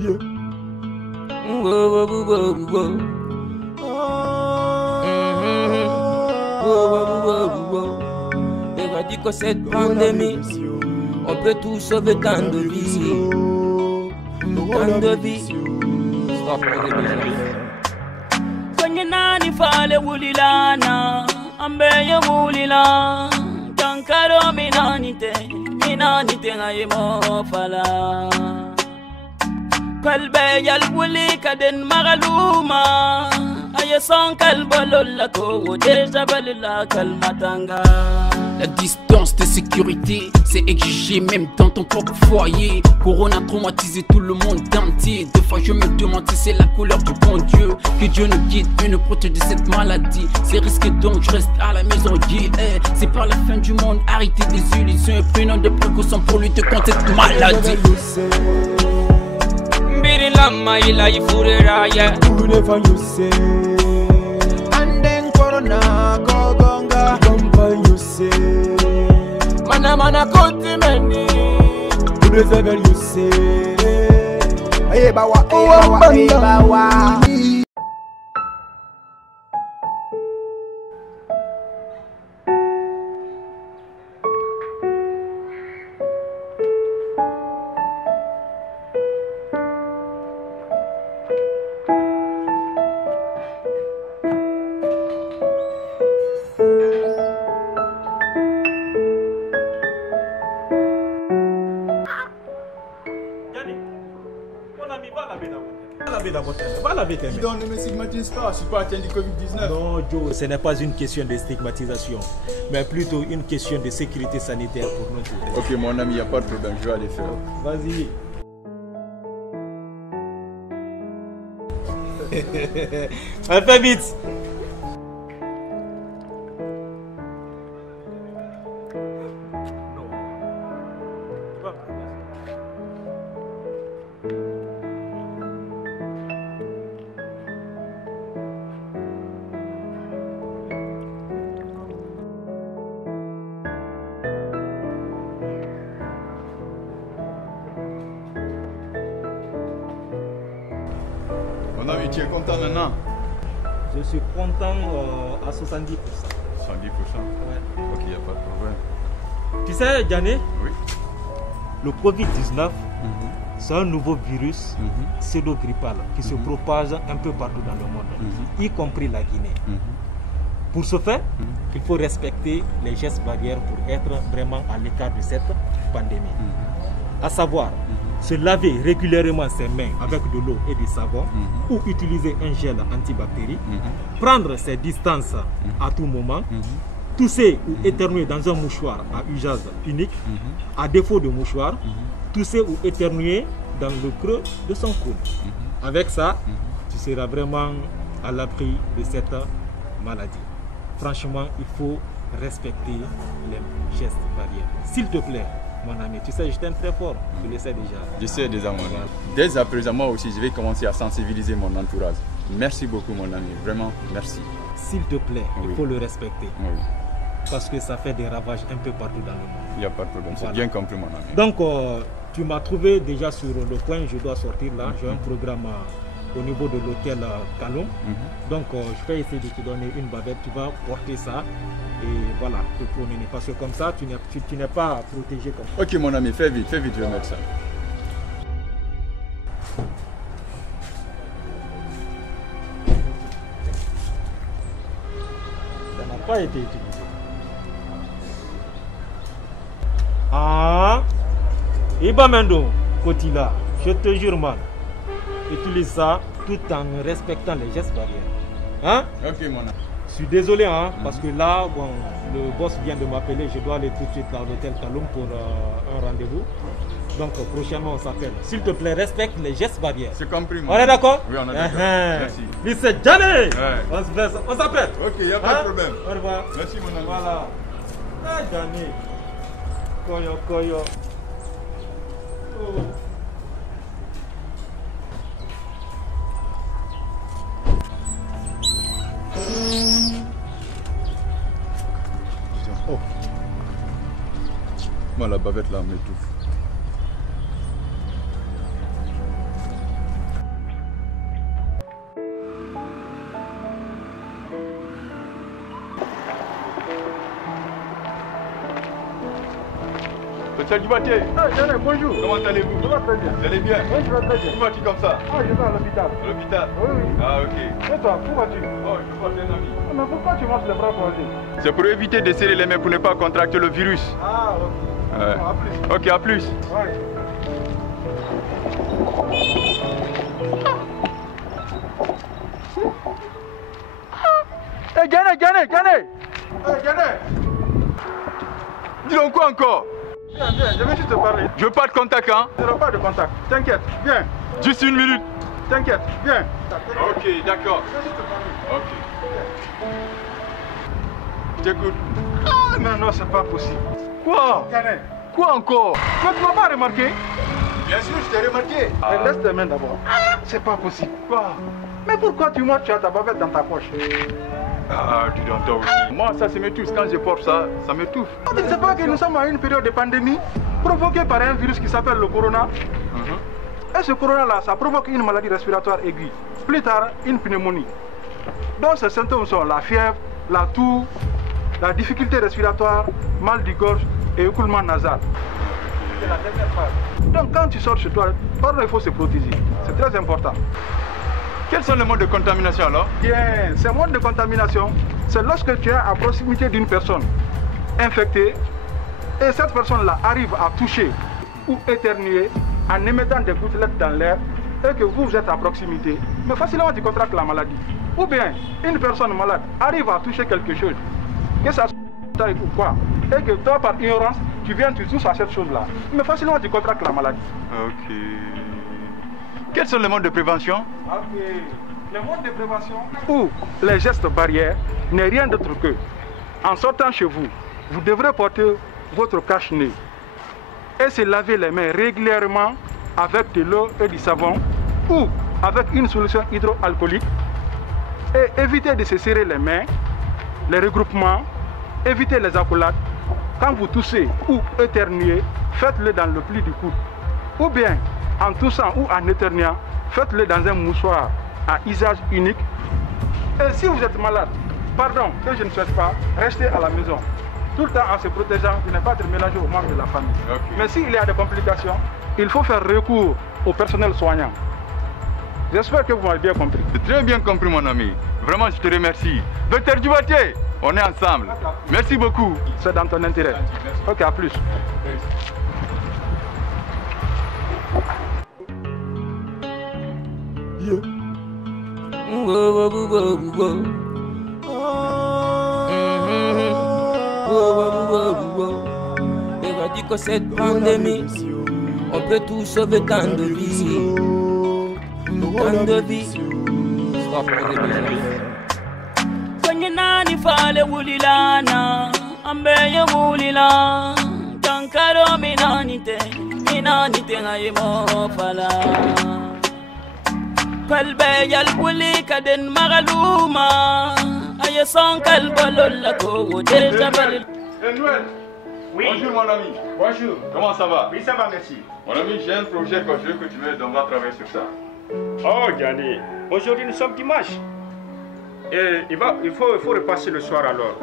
Yeah. Il a dit que cette pandémie, on peut tout sauver tant de vies. Tant de vies. Kwenye nani fale wulilana, ambeye wulila. Tankaro minanite ngaye mo fala. Kalbe yal wuli kaden magaluma. Aye son kalbolol ko deja balila kalmatanga. La distance de sécurité, c'est exigé même dans ton propre foyer. Corona a traumatisé tout le monde entier. Des fois je me demande si c'est la couleur du bon Dieu. Que Dieu nous guide et nous protège de cette maladie. C'est risqué donc je reste à la maison, yeah. C'est pas la fin du monde, arrêtez des illusions et prenons des précautions pour lutter contre cette maladie. Birilama ila ifurera ya. Whatever you say. And then corona go gonga. You say. Mana koti meni. Whatever you say. Hey bawa, hey bawa. Non, ne me stigmatise pas, je suis pas atteint du Covid-19. Non, Joe, ce n'est pas une question de stigmatisation, mais plutôt une question de sécurité sanitaire pour nous tous. Ok, mon ami, il n'y a pas de problème, je vais aller faire. Vas-y. Fais vite. Mon ami, tu es content maintenant? Je suis content à 70%. 70%? Ouais. Ok, il n'y a pas de problème. Tu sais, Diané, Oui. le Covid-19, c'est un nouveau virus pseudo-grippal qui se propage un peu partout dans le monde, y compris la Guinée. Pour ce faire, il faut respecter les gestes barrières pour être vraiment à l'écart de cette pandémie. À savoir, se laver régulièrement ses mains avec de l'eau et du savon ou utiliser un gel antibactérie, prendre ses distances à tout moment, tousser ou éternuer dans un mouchoir à usage unique, à défaut de mouchoir, tousser ou éternuer dans le creux de son coude. Avec ça, tu seras vraiment à l'abri de cette maladie. Franchement, il faut respecter les gestes barrières. S'il te plaît, mon ami, tu sais, je t'aime très fort, tu le sais déjà. Je sais déjà, mon ami. Dès à présent, moi aussi, je vais commencer à sensibiliser mon entourage. Merci beaucoup, mon ami. Vraiment, merci. S'il te plaît, il faut le respecter. Oui. Parce que ça fait des ravages un peu partout dans le monde. Il n'y a pas de problème, c'est Voilà. bien compris, mon ami. Donc, tu m'as trouvé déjà sur le coin, je dois sortir là. J'ai un programme au niveau de l'hôtel Kalom. Donc, je vais essayer de te donner une bavette. Tu vas porter ça et voilà, te promener. Parce que comme ça, tu n'es pas protégé comme ça. Ok, mon ami, fais vite, je vais mettre ça. Ça n'a pas été utilisé. Ah, Iba Mendo, Kotila, je te jure, man, utilise ça tout en respectant les gestes barrières. Hein? Ok, mon ami. Je suis désolé, hein, parce que là, bon, le boss vient de m'appeler, je dois aller tout de suite à l'hôtel Kaloum pour un rendez-vous. Donc prochainement on s'appelle. S'il te plaît, respecte les gestes barrières. C'est compris, mon On est d'accord? Oui, on est d'accord. Merci. Mr. Johnny! Ouais. On s'appelle. Ok, il n'y a pas de problème. Au revoir. Merci, mon ami. Voilà. Ah, Johnny. Koyo, koyo. Oh. Oh. Moi, la bavette là m'étouffe. c'est Djibaté. Ah, Diané, bonjour. Comment allez-vous? Ça va très bien. Vous allez bien? Oui, je vais très bien. Où vas-tu comme ça? Ah, je vais à l'hôpital. À l'hôpital? Oui, oui. Ah, ok. Et toi, où vas-tu? Oh, je vois un ami. Mais pourquoi tu marches les bras croisés? C'est pour éviter de serrer les mains pour ne pas contracter le virus. Ah, ok. Ouais. Bon, à plus. Ok, à plus. Ouais. Hé, Diané, Diané, Diané! Hé, Diané! Dis donc quoi encore? Viens, viens, je vais juste te parler. Je veux pas de contact, hein? Il n'y aura pas de contact. T'inquiète, viens. Juste une minute. T'inquiète, viens. Ok, d'accord. Je vais juste te parler. Ok. Je t'écoute. Ah, mais non, c'est pas possible. Quoi? Diané, Quoi encore? mais tu m'as pas remarqué? Bien sûr, je t'ai remarqué. Mais laisse tes mains d'abord. C'est pas possible. Quoi? Mais pourquoi tu marches, tu as ta bavette dans ta poche? Ah, dis donc toi aussi. Moi, ça m'étouffe. Quand je porte ça, ça m'étouffe. Tu ne sais pas que nous sommes à une période de pandémie provoquée par un virus qui s'appelle le corona. Et ce corona-là, ça provoque une maladie respiratoire aiguë. Plus tard, une pneumonie. Donc ces symptômes sont la fièvre, la toux, la difficulté respiratoire, mal de gorge et écoulement nasal. C'est la dernière phase. Donc quand tu sors chez toi, pardon, il faut se protéger. C'est très important. Quels sont les modes de contamination alors? Bien, ces modes de contamination, c'est lorsque tu es à proximité d'une personne infectée et cette personne-là arrive à toucher ou éternuer en émettant des gouttelettes dans l'air et que vous êtes à proximité, mais facilement tu contractes la maladie. Ou bien, une personne malade arrive à toucher quelque chose, que ça soit ou quoi, et que toi par ignorance, tu viens, tu touches à cette chose-là, mais facilement tu contractes la maladie. Ok. Quels sont les modes de prévention? Ok. Les modes de prévention ou les gestes barrières n'est rien d'autre que, en sortant chez vous, vous devrez porter votre cache-nez et se laver les mains régulièrement avec de l'eau et du savon ou avec une solution hydroalcoolique et éviter de se serrer les mains, les regroupements, éviter les accolades. Quand vous toussez ou éternuez, faites-le dans le pli du coude. Ou bien, en toussant ou en éternuant, faites-le dans un mouchoir à usage unique. Et si vous êtes malade, pardon, que je ne souhaite pas, restez à la maison. Tout le temps en se protégeant de ne pas être mélangé aux membres de la famille. Okay. Mais s'il y a des complications, il faut faire recours au personnel soignant. J'espère que vous m'avez bien compris. J'ai très bien compris mon ami. Vraiment, je te remercie. Docteur Djibaté, on est ensemble. Merci beaucoup. C'est dans ton intérêt. Ok, à plus. Et dit que cette pandémie, on peut tout sauver tant de vies. Tant de vies. Kwenye fale wulilana, ambeye wulila. Tankaro minanite ngaye mo fala. Kalbe yalwuli kaden magaluma. Aye son kalbolol la ko déjà bal. Noël. Oui. Bonjour mon ami. Bonjour. Comment ça va? Oui, ça va, merci. Mon ami, j'ai un projet que je veux que tu m'aides, on va travailler sur ça. Oh, Diané, aujourd'hui nous sommes dimanche. Et il faut repasser le soir alors.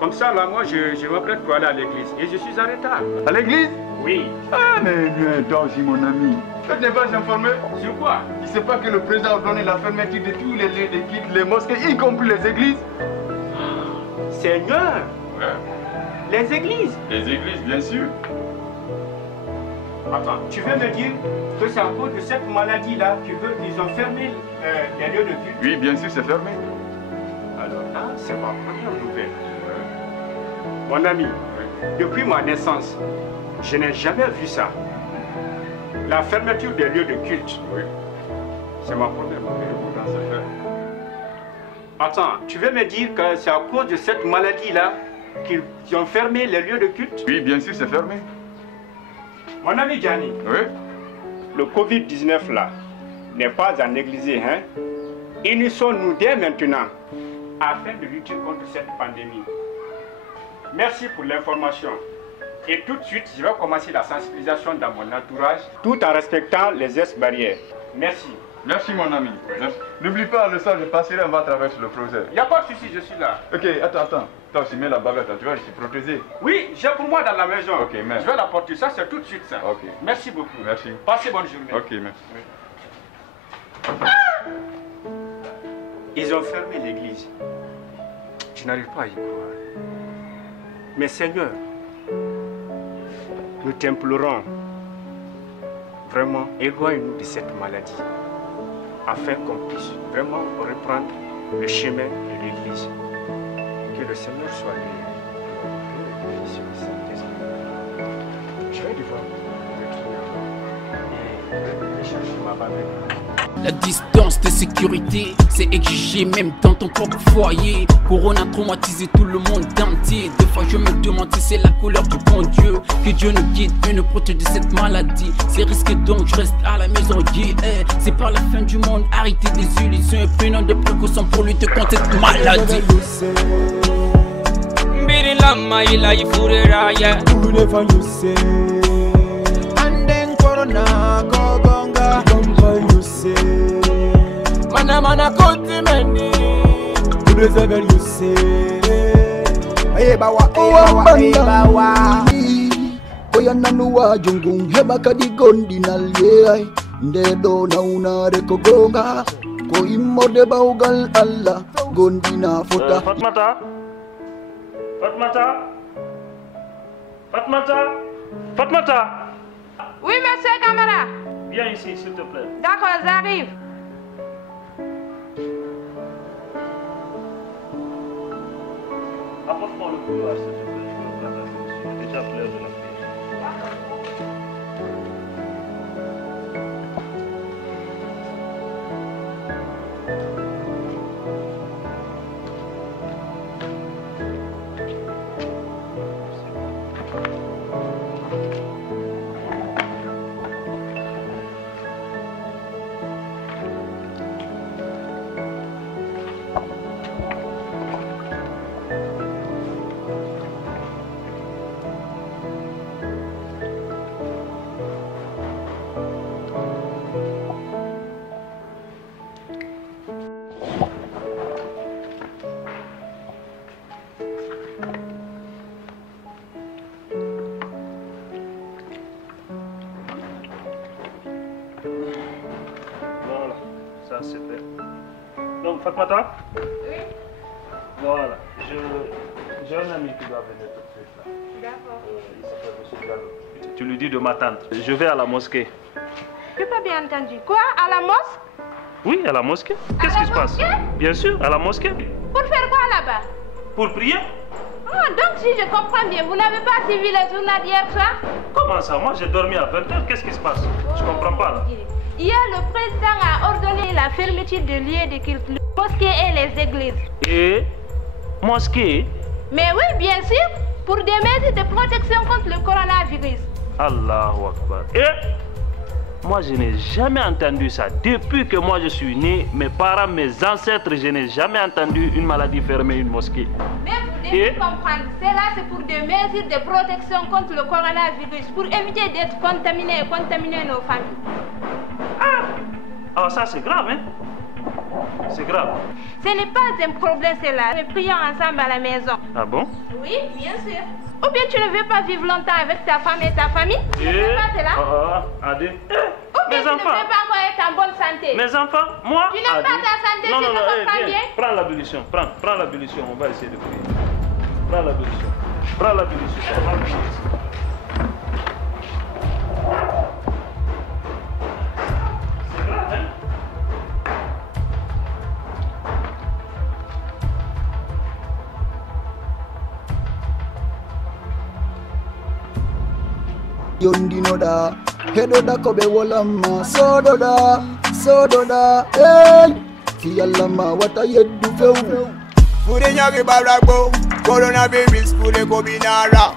Comme ça, là, moi, je m'apprête pour aller à l'église. Et je suis en retard. À l'église? Oui. Ah, mais viens, toi aussi mon ami. Tu n'es pas informé? Sur quoi? Tu ne sais pas que le président a ordonné la fermeture de tous les lieux de culte, les mosquées, y compris les églises? Seigneur, Ouais. les églises. Les églises, bien sûr. Attends, tu veux me dire que c'est à cause de cette maladie-là qu'ils ont fermé les lieux de culte? Oui, bien sûr, c'est fermé. Alors là, c'est ma première nouvelle. Mon ami, depuis ma naissance, je n'ai jamais vu ça. La fermeture des lieux de culte. Oui. C'est ma première nouvelle. Pourtant, c'est fait. Attends, tu veux me dire que c'est à cause de cette maladie-là qu'ils ont fermé les lieux de culte? Oui, bien sûr, c'est fermé. Mon ami Gianni, Oui. le Covid-19 là n'est pas à négliger, hein? Unissons-nous dès maintenant afin de lutter contre cette pandémie. Merci pour l'information. Et tout de suite, je vais commencer la sensibilisation dans mon entourage tout en respectant les gestes barrières. Merci. Merci mon ami. N'oublie pas le soir, je passerai, on va traverser le procès. Il n'y a pas de souci, je suis là. Ok, attends. Toi aussi, mets la baguette, tu vois, je suis protégé. Oui, j'ai pour moi dans la maison. Ok, merci. Je vais l'apporter, ça c'est tout de suite ça. Ok. Merci beaucoup. Merci. Passez bonne journée. Ok, merci. Ils ont fermé l'église. Je n'arrive pas à y croire. Mais Seigneur, nous t'implorons, vraiment, éloigne-nous de cette maladie, afin qu'on puisse vraiment reprendre le chemin de l'église. Que le Seigneur soit lié. Je vais devoir retourner et chercher ma baguette. La distance de sécurité, c'est exigé même dans ton propre foyer. Corona a traumatisé tout le monde entier. Des fois je me demande si c'est la couleur du bon Dieu. Que Dieu nous guide et nous protège de cette maladie. C'est risqué donc je reste à la maison, yeah. C'est pas la fin du monde, arrêtez des illusions et prenons des précautions pour lutter contre cette maladie. Mana koti meni Udezevel you say Ebawa Koyana nuwa jungung Heba kadi gondi nalye Ndedo na unare kogonga Ko imode baugal Allah Gondi na fota Fatmata Oui monsieur Camara. Viens ici s'il te plaît. D'accord, j'arrive. Apporte-moi le couloir, s'il te plaît. Je vais prendre la solution. J'ai déjà pleuré de la fille. Ça c'est fait. Donc Fatmata? Oui. Voilà. J'ai un ami qui doit venir tout de suite là. D'accord. Il s'appelle M. Gallo. Tu lui dis de m'attendre. Je vais à la mosquée. Je n'ai pas bien entendu. Quoi? À la mosquée? Oui, à la mosquée. Qu'est-ce qui se passe? Bien sûr, à la mosquée. Pour faire quoi là-bas? Pour prier. Ah, donc si je comprends bien, vous n'avez pas suivi le journal d'hier soir? Comment ça? Moi j'ai dormi à 20h. Qu'est-ce qui se passe? Je comprends pas là. Hier, le président a ordonné la fermeture de lieux de culte, les mosquées et les églises. Et mosquée? Mais oui, bien sûr, pour des mesures de protection contre le coronavirus. Allahu Akbar. Et moi, je n'ai jamais entendu ça. Depuis que moi je suis né, mes parents, mes ancêtres, je n'ai jamais entendu une maladie fermer une mosquée. Mais vous devez comprendre, cela c'est pour des mesures de protection contre le coronavirus, pour éviter d'être contaminé et contaminer nos familles. Ah, ça c'est grave, hein? C'est grave. Ce n'est pas un problème, cela. Nous prions ensemble à la maison. Ah bon? Oui, bien sûr. Ou bien tu ne veux pas vivre longtemps avec ta femme et ta famille? Tu ne veux pas cela? Adé. Ou bien tu ne veux pas encore être en bonne santé? Mes enfants, moi. Tu n'aimes pas ta santé, non, tu non, me comprends bien? Prends l'abolition, prends l'abolition, on va essayer de prier. Prends l'abolition. Prends l'abolition, on va prier. C'est grave, hein? Yondinoda, hedoda kobe walama, sododa, hey, fiyalama wata yeddu few. Fude nyagi baragbo, coronavirus fude kobi nara.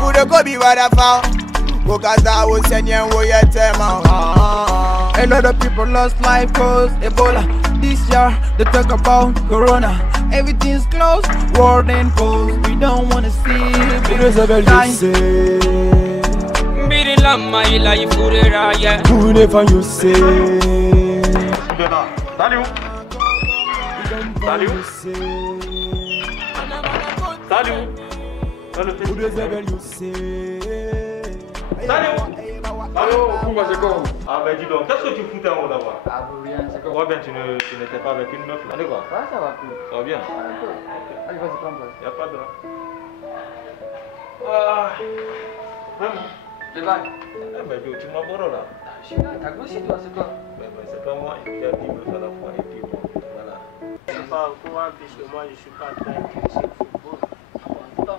Fude kobi wadafa, wokaza wo senyen wo yetema. A lot of people lost life cause Ebola. This year they talk about Corona. Everything's closed, world and closed. We don't wanna see people dying. Mbiri lama ila ifurera ye. Who never you say? championnat. Salut. Salut. Salut. Salut. Allô, Kumba, c'est quoi? Ah ben dis donc, qu'est-ce que tu foutais en haut là-bas? Ah rien, c'est quoi? Ouais ben tu n'étais pas avec une meuf là. Allez quoi? Ouais, ça va plus. Ça va bien? Allez, vas-y, prends place. Y'a pas de drap. Ah, vraiment? Je vais. Eh ben tu m'as borré là. Je suis là, t'as grossi toi, c'est quoi? Ben c'est pas moi qui a 10 meufs à la fois et puis bon, voilà. C'est pas au courant puisque moi je suis pas très intéressé au football.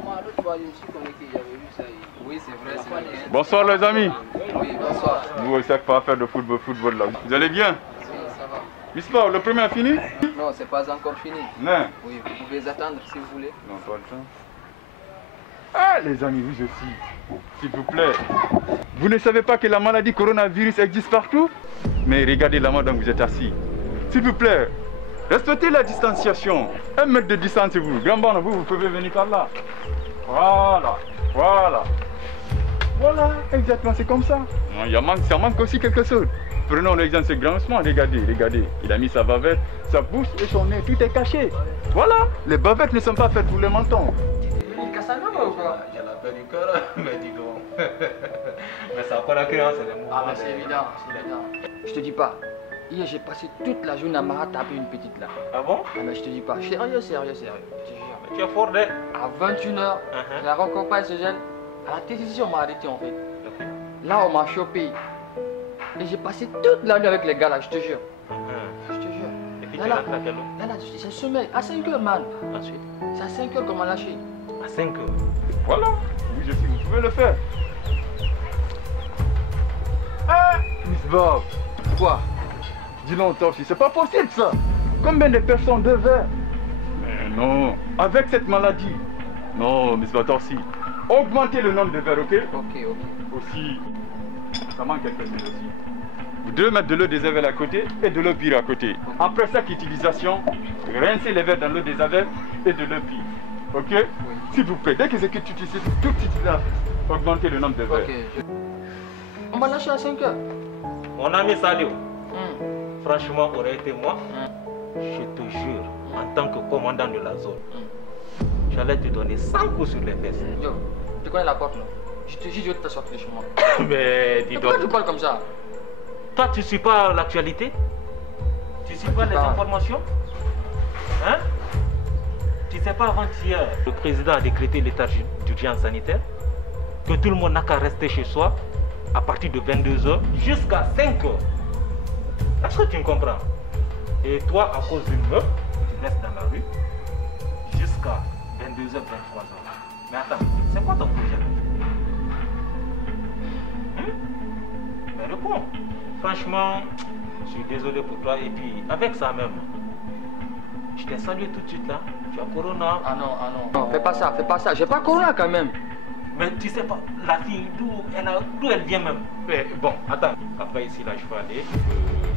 Moi, l'autre fois, je me suis connecté, j'avais vu ça. Oui, c'est vrai, c'est vrai. Bonsoir les amis. Oui, bonsoir. Vous aussi pas faire de football là. Vous allez bien? Oui, ça va. Misbah, le premier est fini? Non, c'est pas encore fini. Non. Oui, vous pouvez attendre si vous voulez. Non, pas le temps. Ah les amis, vous aussi. S'il vous plaît. Vous ne savez pas que la maladie coronavirus existe partout? Mais regardez la madame, vous êtes assis. S'il vous plaît. Respectez la distanciation. 1 mètre de distance, vous. Grand banc, vous pouvez venir par là. Voilà. Voilà. Voilà, exactement, c'est comme ça. Ça manque aussi quelque chose. Prenons l'exemple, c'est Grand Ousmane, regardez. Il a mis sa bavette, sa bouche et son nez, tout est caché. Voilà, les bavettes ne sont pas faites pour les mentons. Il casse un homme ou quoi? J'ai la paix du cœur, mais dis donc. Mais ça n'a pas la créance, c'est les mots. Ah, mais c'est évident, c'est évident. Je te dis pas. Hier, j'ai passé toute la journée à Marat taper une petite là. Ah bon? Ah, mais je te dis pas. Sérieux. Je te jure. Mais tu es fort, dès. À 21h, la rencontre pas se gêne. À la télévision, on m'a arrêté en fait. Là, on m'a chopé. Et j'ai passé toute la nuit avec les gars là, je te jure. Je te jure. Et puis tu es rentré à quelle heure? Là, c'est le sommeil. À 5h, man. Ensuite? C'est à 5h qu'on m'a lâché. À 5h? Voilà, oui, je suis, vous pouvez le faire. Ah, Misbah. Quoi? Dis-le Torsi, c'est pas possible ça. Combien de personnes devaient? Mais non, avec cette maladie. Non, Misbah Torsi. Augmentez le nombre de verres, ok? Ok. Aussi, ça manque quelque chose aussi. Vous devez mettre de l'eau des Javel à côté et de l'eau pire à côté. Après chaque utilisation, rincez les verres dans l'eau des Javel et de l'eau pire. Ok? Oui. S'il vous plaît, dès que c'est que tu utilises tout de suite là, augmentez le nombre de verres. Ok. On m'a lâché à 5h. Mon ami Sadio, franchement, aurait été moi, je te jure, en tant que commandant de la zone, j'allais te donner 100 coups sur les fesses. Yo, tu connais la porte là? Je te jure, je vais te sortir de chez moi. Mais dis donc. Pourquoi tu parles comme ça? Toi, tu ne suis pas l'actualité? Tu ne suis pas les informations? Hein? Tu ne sais pas avant-hier, le président a décrété l'état d'urgence sanitaire, que tout le monde n'a qu'à rester chez soi à partir de 22h jusqu'à 5h. Est-ce que tu me comprends? Et toi, à cause d'une meuf, tu restes dans la rue jusqu'à 22h, 23h. Mais attends, c'est quoi ton projet? Mais réponds. Franchement, je suis désolé pour toi. Et puis, avec ça même, je t'ai salué tout de suite là. Tu as corona. Ah non. Non, fais pas ça. J'ai pas corona quand même. Mais tu sais pas, la fille, d'où elle vient même. Mais bon, attends. Après ici, là, je peux aller.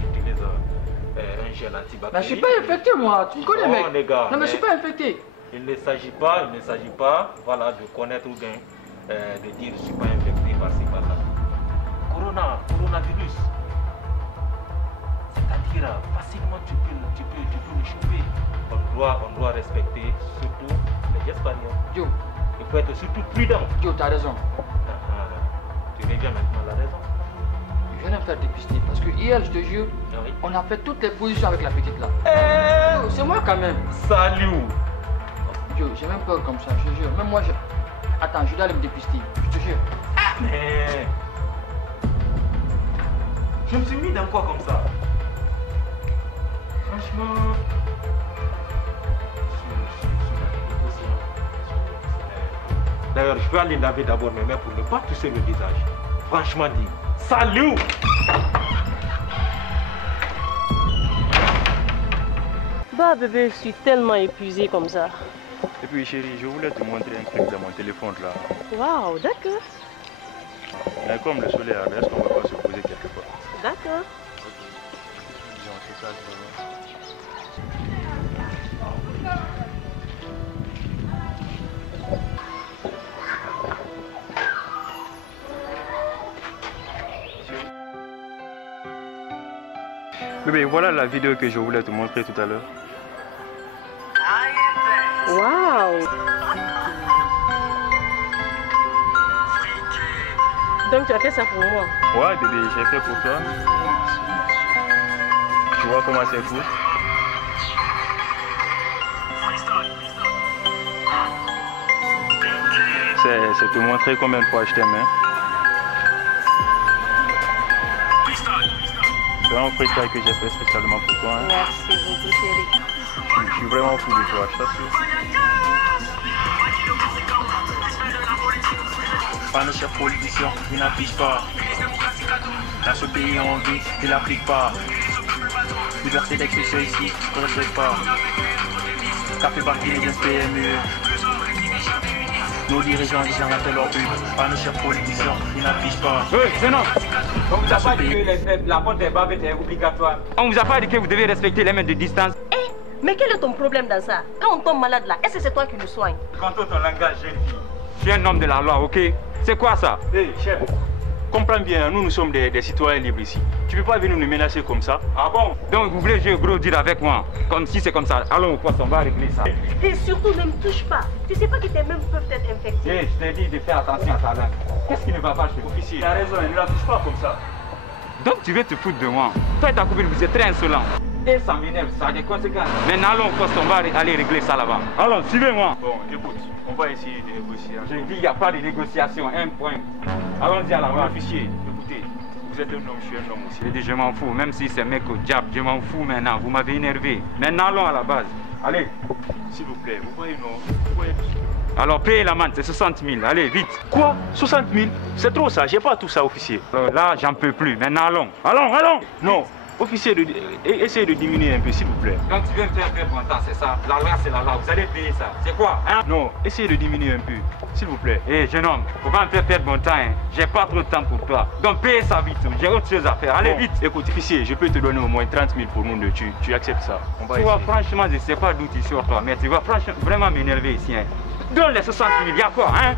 J'utilise un gel antibactérien. Mais je suis pas infecté, moi. Tu me connais, mec. Les gars, non, mais je suis pas infecté. Il ne s'agit pas, voilà, de connaître ou bien de dire je suis pas infecté par-ci, par-là. Coronavirus. C'est-à-dire, facilement, tu peux le choper. On doit respecter surtout les gestes barrières. Yo. Il faut être surtout prudent. Yo, t'as raison. Tu reviens maintenant à la raison. Je viens de me faire dépister parce que hier, je te jure, on a fait toutes les positions avec la petite là. C'est moi quand même. Salut. Yo, j'ai même peur comme ça, je te jure. Même moi, attends, je dois aller me dépister, je te jure. Ah, mais... Je me suis mis dans quoi comme ça? Franchement... D'ailleurs, je vais aller laver d'abord mes mains pour ne pas toucher le visage. Franchement dit, salut! Bah bébé, je suis tellement épuisée comme ça. Et puis chérie, je voulais te montrer un truc dans mon téléphone là. Waouh, d'accord. Mais comme le soleil arrive, est-ce qu'on va pas se poser quelque part? D'accord. Bébé, voilà la vidéo que je voulais te montrer tout à l'heure. Waouh! Donc tu as fait ça pour moi? Ouais bébé, j'ai fait pour toi. Tu vois comment c'est cool? C'est te montrer combien de fois je t'aime. Hein? C'est un freestyle que j'ai fait spécialement pour toi. Hein? Merci beaucoup chérie. Je suis vraiment fou de toi, je t'assure. Pas nos chefs politiciens, ils n'appliquent pas. Dans ce pays on vit, ils n'appliquent pas. Liberté d'expression ici, on ne respecte pas. Ça fait partie des PME. Nos dirigeants, ils en appellent leur but. Pas nos chefs politiciens, ils n'appliquent pas. Oui, c'est non. On vous a pas dit que la porte des bavettes est obligatoire. On vous a pas dit que vous devez respecter les mètres de distance. Eh, mais quel est ton problème dans ça? Quand on tombe malade là, est-ce que c'est toi qui nous soignes? Contrôle ton langage, jeune fille. Je suis un homme de la loi, ok? C'est quoi ça? Hey, chef, comprends bien, nous sommes des citoyens libres ici. Tu peux pas venir nous menacer comme ça. Ah bon? Donc vous voulez jouer gros dire avec moi? Comme si c'est comme ça. Allons au poste, on va régler ça. Et surtout ne me touche pas. Tu sais pas que tes mains peuvent être infectées. Hey, je t'ai dit de faire attention à ta langue. Qu'est-ce qui ne va pas chez vous? Officier, t'as raison, ne la touche pas comme ça. Donc tu veux te foutre de moi? Toi et ta copine, vous êtes très insolents. Et ça m'énerve, ça a des conséquences. Maintenant allons au poste, on va aller régler ça là-bas. Allons, suivez-moi. Bon, écoute, on va essayer de négocier. J'ai dit, il n'y a pas de négociation, un point. Allons-y à la base. Officier, écoutez, vous êtes un homme, je suis un homme aussi. J'ai dit, je m'en fous, même si c'est mec au diable, je m'en fous maintenant, vous m'avez énervé. Maintenant allons à la base. Allez. S'il vous plaît, vous voyez non, vous voyez. Alors payez l'amende, c'est 60 000, allez vite. Quoi? 60 000? C'est trop ça, j'ai pas tout ça, officier. Alors là, j'en peux plus, maintenant allons. Allons. Non. Officier, essayez de diminuer un peu, s'il vous plaît. Donc tu viens me faire perdre mon temps, c'est ça? La loi, c'est la loi, vous allez payer ça. C'est quoi, hein? Non, essayez de diminuer un peu, s'il vous plaît. Hé, jeune homme, faut pas me faire perdre mon temps, hein. J'ai pas trop de temps pour toi. Donc payez ça vite, j'ai autre chose à faire. Allez, vite. Écoute, officier, je peux te donner au moins 30 000 pour nous deux. Tu acceptes ça? On va tu vois, franchement, je sais pas d'où tu sors, toi, mais tu vas franchement vraiment m'énerver ici, hein. Donne les 60 000, y'a quoi, hein?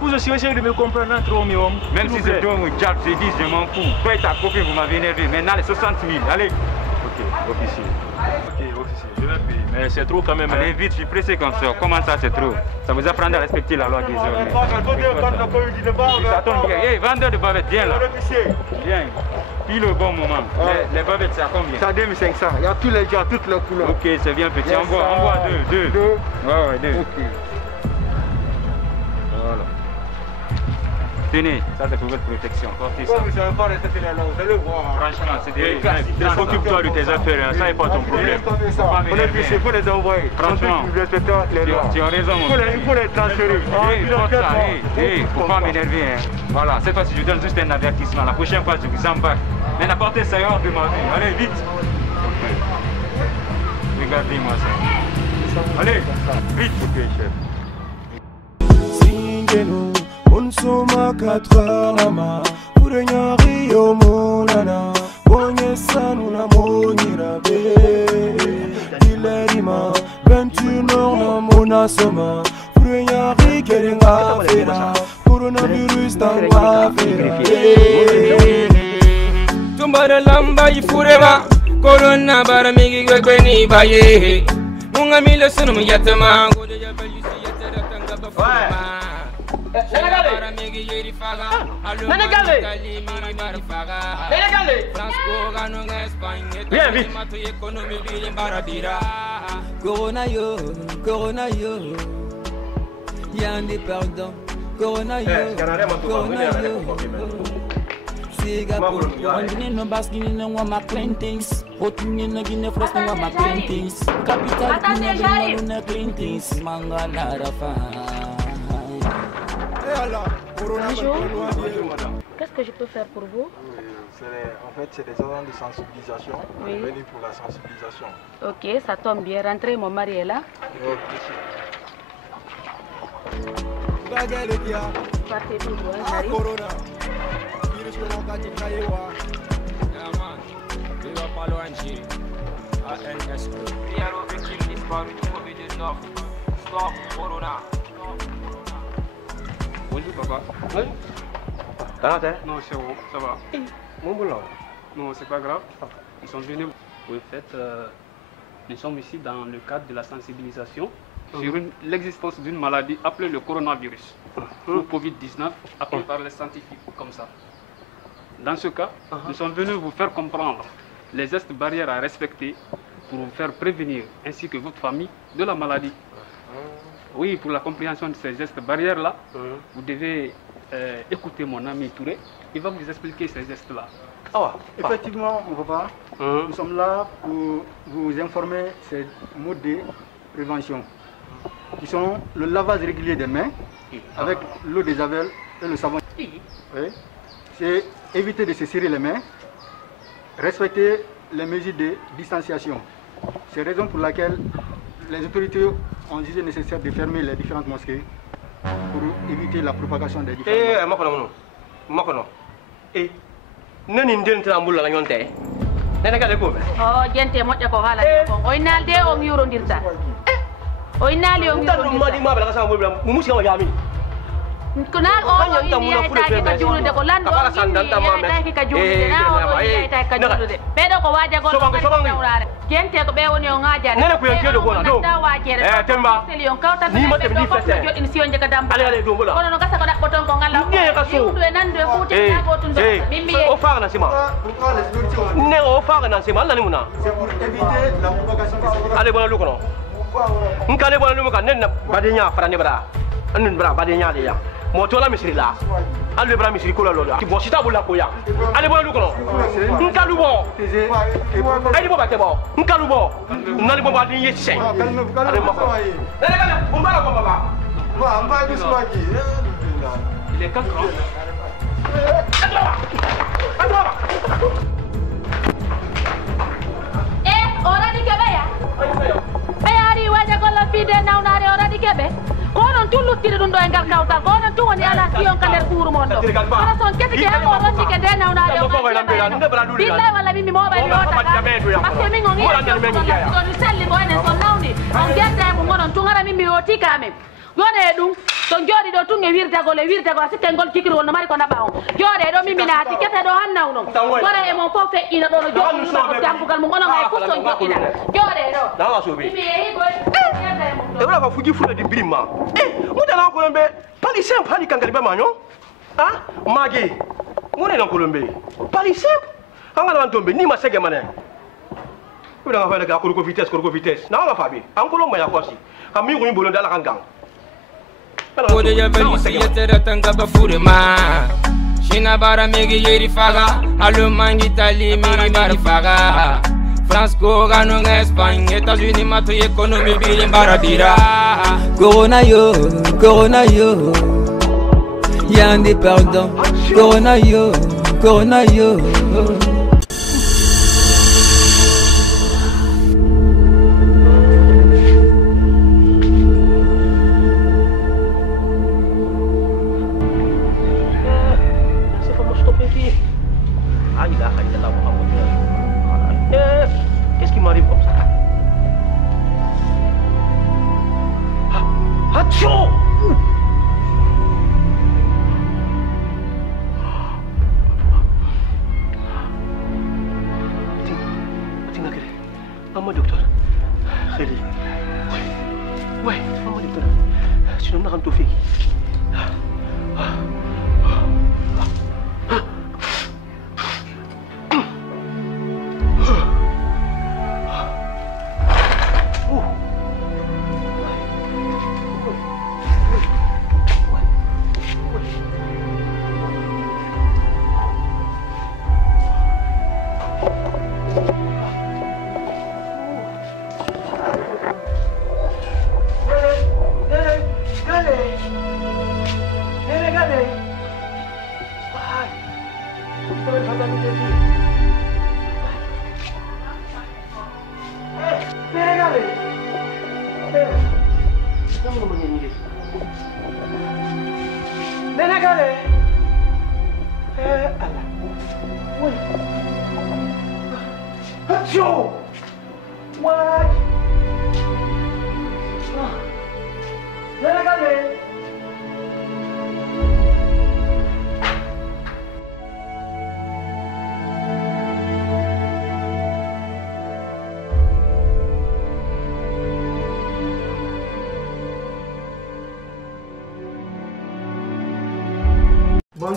Vous aussi essayez de me comprendre entre homme et homme. Même si c'est toi ou diable, je dis, je m'en fous. Toi et ta copine, vous m'avez énervé. Maintenant, les 60 000, allez. Ok, officier. Ok, officier, je vais payer. Mais c'est trop quand même. Allez vite, je suis pressé qu'on sort. Comment ça, c'est trop? Ça vous apprend à respecter la loi désormais. Ça tombe bien. Hé, vendeur de bavettes, viens là. Viens. Pile au bon moment. Les bavettes, c'est à combien? C'est à 2500. Il y a tous les gars, toutes les couleurs. Ok, c'est bien petit. On voit deux. Ouais, deux. Ok. Voilà. Tenez, ça c'est pour votre protection. Portez ça. Vous ne savez pas respecter la loi, vous allez voir. Franchement, c'est des classiques. Occupe-toi de tes affaires, hein. Ça n'est pas ton problème. Il faut les envoyer. Franchement, tu as raison. Il faut les transférer. Faut pas m'énerver. Hein. Voilà, cette fois-ci je donne juste un avertissement. La prochaine fois je vous embarque. Mais n'apportez ça hors de ma vie. Allez, vite. Okay. Regardez-moi ça. Allez, vite. Ok, chef. Singeno, on soma 4 heures lama. Pourenya rio monana. Bonye sanuna monira be. Dilerima, 21 heures na mona soma. Pourenya ri kerenga fera. Coronavirus tanga fera. Tumbara lamba ifurema. Corona bara migi gwekweni baye. Munga mile sunu yatama. Viens vite. Corona yo, yandi pardon. Corona yo, Singapore. Wangini no baskini no wama clean things. Hotini no gine frost no wama clean things. Capital gine no clean things. Mangala rafa. Bonjour. Qu'est-ce que je peux faire pour vous? En fait, c'est des ordres de sensibilisation. Oui. Venez pour la sensibilisation. Ok, ça tombe bien. Rentrez, mon mari est là. Partez tout droit, j'arrive. Bonjour papa. Oui. Ça va? Non, c'est bon, ça va. Mon boulot. Non, c'est pas grave. Nous sommes venus. En fait, nous sommes ici dans le cadre de la sensibilisation sur l'existence d'une maladie appelée le coronavirus, ou Covid-19, appelée par les scientifiques comme ça. Dans ce cas, nous sommes venus vous faire comprendre les gestes barrières à respecter pour vous faire prévenir, ainsi que votre famille, de la maladie. Oui, pour la compréhension de ces gestes barrières-là, vous devez écouter mon ami Touré. Il va vous expliquer ces gestes-là. Effectivement, mon papa, nous sommes là pour vous informer ces modes de prévention, qui sont le lavage régulier des mains avec l'eau des javel et le savon. Oui. C'est éviter de se serrer les mains, respecter les mesures de distanciation. C'est la raison pour laquelle les autorités ont jugé nécessaire de fermer les différentes mosquées pour éviter la propagation des différentes maladies. Nani nden tan ambulla nyonte nene kale ko oh gente modja ko hala ko o inalde o yurondirta o inali o yurondirta madi ma bala sa ambulla mu musi ma yami kunal o ni ta ka julude ko lando ta ka julude na o ta ka julude bedo ko waja go tawrare gente ko be woni o ngaja nene ko yankedo go na do temba ni mo tem di fete in si on jaga dam ale do bola kono no gasa ko dak boton ko ngalla ni ka so do nan do futi na go tun mimbi o fa na sima ne o fa na sima la ni muna c'est pour éviter la propagation. ale bona lu kono nkale bona lu ka nenna badenya farane bara anun bara badenya le ya moto la misiri la ale bara misiri ko la lo ti bo sita bola ko ya ale bona lu kono nkalu bo ai bo ba te bo nkalu bo nali bo ba ni yesi ale ma ko nele kale bo ba ko baba wa amba du swagi il est 4 ans ora di kebe ya ayari waja ko la fide nawnare ora di kebe ko non tulluttide dum do e ngal kawtal ko non tu woni ala siyon kaler kuuru mon do kono son kete ke ko rondi ke de nawnare o billahi wala mimi mo bay yota parce que min ngi ko ni salli ko enen son nawni on gerte mo ngonon tu ngara mimi yoti kamen yone dum to jodi do tunge wirta go sitte ngol kikiri won mari ko naba on jode do mimi naati kete do hannaw non wala e mon fofe ina do no jodi ko tambugal mo ngonon ay fusso jokina jode do dala sobi mimi e go e wala fa fuji fula di birima mutala ko lombe pali sem pali kangali ba manyo magi ngone non ko lombe pali sem hanga lan tombe ni ma sege mané wala fa daga ko vitesse na nga fa bi an ko lomba ya kosi ami ko ni bolo dala kan gang Ode ya beli siyetera tanga bafurema Shina bara megi yeri faga Alo mangi tali miri bara faga France ko gano Espagne États-Unis matu économie bili bara bira Corona yo Y'a un des perdants Corona yo Qu'est-ce qui m'arrive comme ça? Attention! Maman docteur. Kheli. Ouais, maman docteur. Tu n'as pas de fille.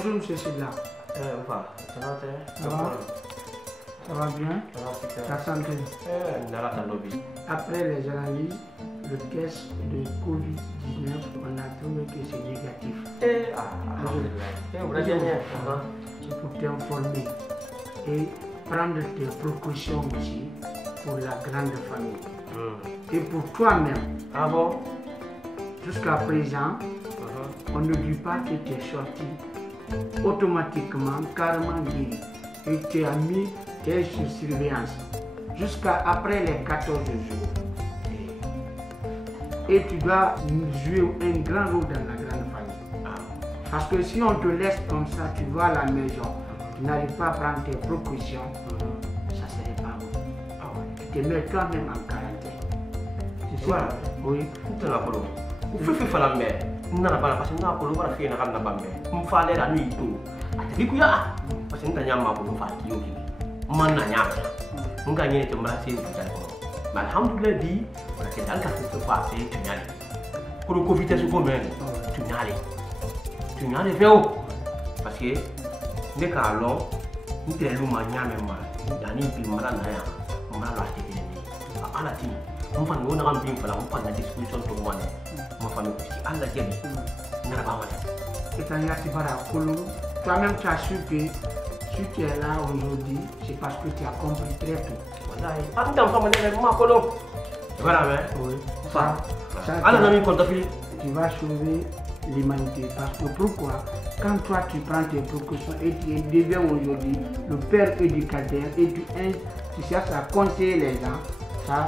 Bonjour, monsieur Sidla. Ça va bien? La santé. Après les analyses, le test de Covid-19, on a trouvé que c'est négatif. C'est pour t'informer et prendre tes précautions aussi pour la grande famille. Et pour toi-même. Ah bon? Jusqu'à présent, on ne dit pas que tu es sorti automatiquement, carrément guéri. Et tu as mis tes sur surveillance jusqu'à après les 14 jours. Et tu dois jouer un grand rôle dans la grande famille. Parce que si on te laisse comme ça, tu vas à la maison, tu n'arrives pas à prendre tes précautions, ça serait pas bon. Tu te mets toi-même en quarantaine. C'est ça? Oui. Vous faites la mer. Nous n'avons pas parce que nous avons pas fait la mer. Nous faisons la nuit tout. Parce que nous avons pas fait nous gagnons les tomates. Mais alhamdoulilah dit, on a fait un café de passer, tu n'y allais. Pour le Covid, tu n'y allais. Tu n'y allais faire. Parce que, dès qu'à l'eau, nous te l'avons manié même mal. Nous avons fait mal à l'air. On a acheté des années. À la team, on va nous remplir, on va prendre la disposition de tout le monde. On va nous pousser à la gueule. On n'a pas mal. Et toi-même, tu as su que si tu es là aujourd'hui, c'est parce que tu as compris très tôt. Voilà, oui. Tu vas sauver l'humanité. Parce que pourquoi? Quand toi tu prends tes précautions et tu deviens aujourd'hui le père éducateur et tu cherches à conseiller les gens, ça,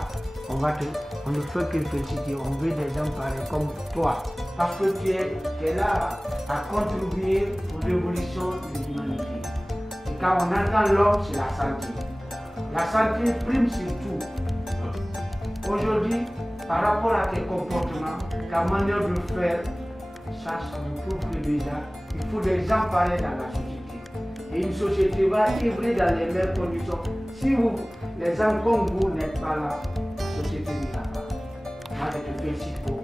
on ne fait que féliciter. On veut des gens pareils comme toi. Parce que tu es là à contribuer aux l'évolution de l'humanité. Et quand on entend l'homme, c'est la santé. La santé prime sur tout. Aujourd'hui, par rapport à tes comportements, ta manière de faire, ça nous prouve que déjà, il faut des gens pareils dans la société. Et une société va vivre dans les mêmes conditions. Si vous, les gens comme vous n'êtes pas là, la société n'ira pas. Moi, je te félicite pour vous.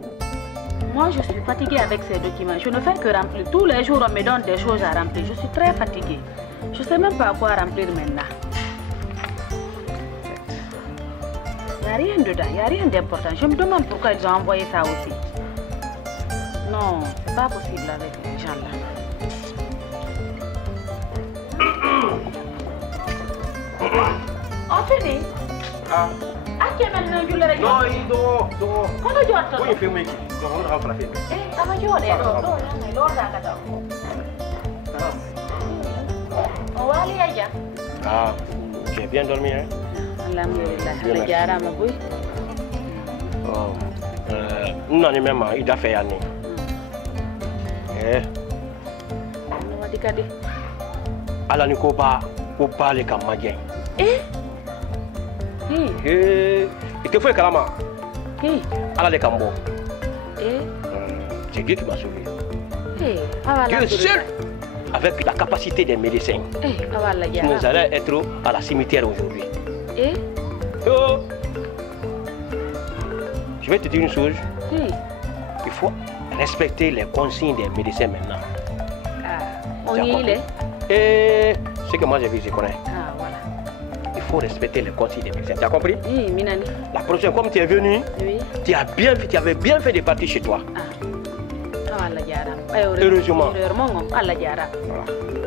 Moi, je suis fatiguée avec ces documents. Je ne fais que remplir. Tous les jours, on me donne des choses à remplir. Je suis très fatiguée. Je ne sais même pas quoi remplir maintenant. Il n'y a rien dedans, il n'y a rien d'important. Je me demande pourquoi ils ont envoyé ça aussi. Non, c'est pas possible avec les gens là. On finit? Ah, qui est maintenant le jour? Non, il dort. Comment tu as fait? Oui, il fait mieux. On rentre la fête. Eh, ça va jouer, on va aller ailleurs. Ah, j'ai bien dormi, hein? Alhamdulillah, le jarama boy. Non, même, il a fait année. Alors, nous ne pas parler comme Magien. Il te faut le calama. Alors, les Cambo. C'est Dieu qui m'a sauvé. Dieu seul, avec la capacité des médecins, nous allons être à la cimetière aujourd'hui. Je vais te dire une chose. Il faut respecter les consignes des médecins maintenant. On y est. Et ce que moi j'ai vu, je connais. Voilà. Il faut respecter les consignes des médecins. Tu as compris? Oui, Minani. La prochaine fois, comme tu es venu, tu avais bien fait de partir chez toi. Heureusement. Voilà.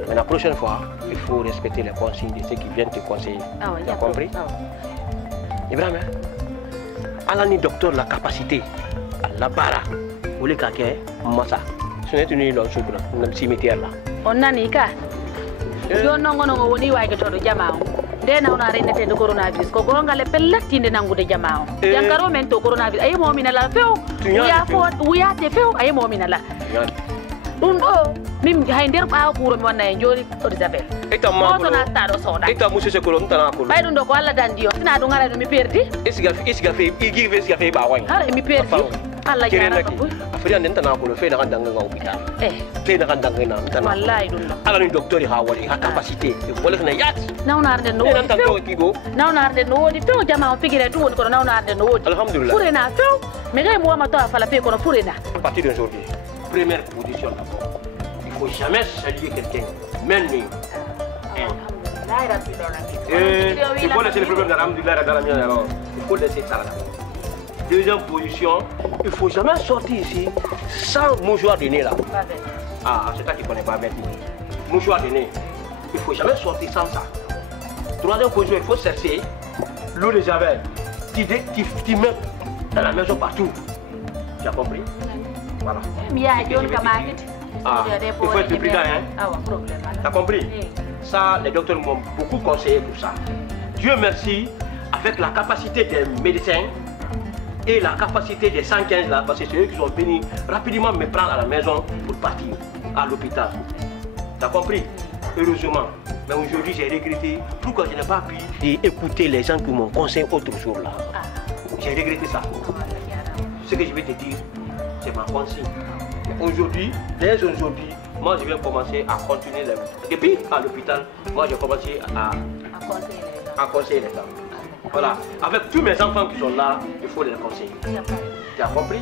Mais la prochaine fois, il faut respecter les consignes de ceux qui viennent te conseiller. Tu as compris? Ibrahim, Alani docteur la capacité, la bara, ou les caquets, massa. Ce n'est une île dans le cimetière là. On a ni cas. Yo nongo woni waage to do jamaaw. De na ona renete do coronavirus ko gonga le pellatinde nangude jamaaw. Yankaro men to coronavirus ay mo minala few. Wuya te few ay mo minala. Dun do mim hay nder baaw kuro mi wonna e jori o Isabel. Eta ma ko na ta do soda. Eta musse se ko lon tana ko. Bay dun do ko alla dandio. Sina do ngara do mi perdi. Isiga fe igi fe isiga fe ba wani. Har mi perdi. Allah jara ko. Afrian den tana ko fe na kan danga hospital. Fe na kan danga na tana. Wallahi dun. Ala ni docteur ha wali ha capacité. Wala na yat. Nawna arde no. Nawna arde no wodi to jama figire tu woni ko nawna arde no wodi. Alhamdulillah. Furena few. Me gay mo ma to fala fe ko furena. À partir d'aujourd'hui, première position d'abord. Il faut faut jamais saluer quelqu'un. Même nous. Il faut laisser le problème d'Alhamdulillah alors. Il faut laisser ça là. Deuxième position, il ne faut jamais sortir ici sans mouchoir de nez là. Ah, c'est toi qui ne connais pas bien. Mouchoir de nez. Il ne faut jamais sortir sans ça. Troisième position, il faut chercher l'eau de javel. Tu mets dans la maison partout. Tu as compris? Voilà. Ah, il faut être prudent, hein? Tu as compris? Ça, les docteurs m'ont beaucoup conseillé pour ça. Dieu merci, avec la capacité des médecins et la capacité des 115 là, parce que c'est eux qui sont venus rapidement me prendre à la maison pour partir à l'hôpital. Tu as compris? Heureusement. Mais aujourd'hui, j'ai regretté. Pourquoi je n'ai pas pu écouter les gens qui m'ont conseillé autre jour là? J'ai regretté ça. Ce que je vais te dire, c'est ma consigne. Aujourd'hui, dès aujourd'hui, moi je vais commencer à continuer les... Et puis à l'hôpital, moi j'ai commencé à conseiller les gens. Voilà, avec tous mes enfants qui sont là, il faut les conseiller. Tu as compris?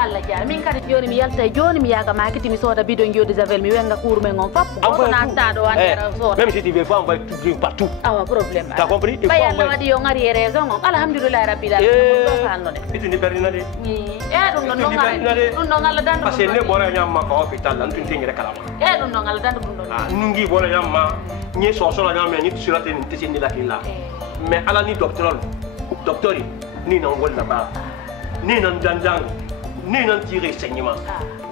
Allah jaa min kadi joni mi yalta joni mi yaga makiti mi soda bidon jodi javel mi wenga cour men on fap ko na tado andera soda même si tu veux pas envoyer tout partout. Ah problème. Tu as compris? Ba yalla wadi yo ngari raison alhamdulillah rabbil alamin do salno de. Itu ni bernade. Dum non ngari. Dum non ngala dan. Parce que ne bora nyamma ko hôpital lan tun tingere kala. Dum non ngala dan dum non. Ah nungi bora nyamma ni so so la nyamma ni sur la tene tisini la kila. Mais ala ni docteur ni non wol la ba. Ni non janjang. Ni non tirer saignement.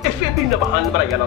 Et fait bien de bahan bara yala.